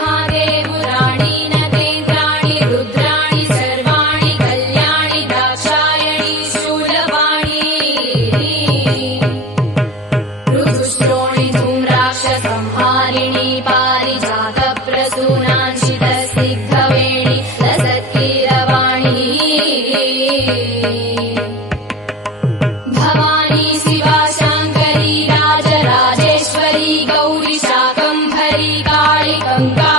श्रीमन्महादेवुराणी नगेन्द्राणि रुद्राणि सर्वाणि कल्याणि दाक्षायणी शूलवाणी ऋतुश्रोणि धूम्राक्षसंहारिणी पारिजातप्रसूनांशितस्निग्धवेणि लसत्कीरवाणी भवानी शिवा शाङ्करी राजराजेश्वरी गौरी शाकम्भरी काळी गङ्गा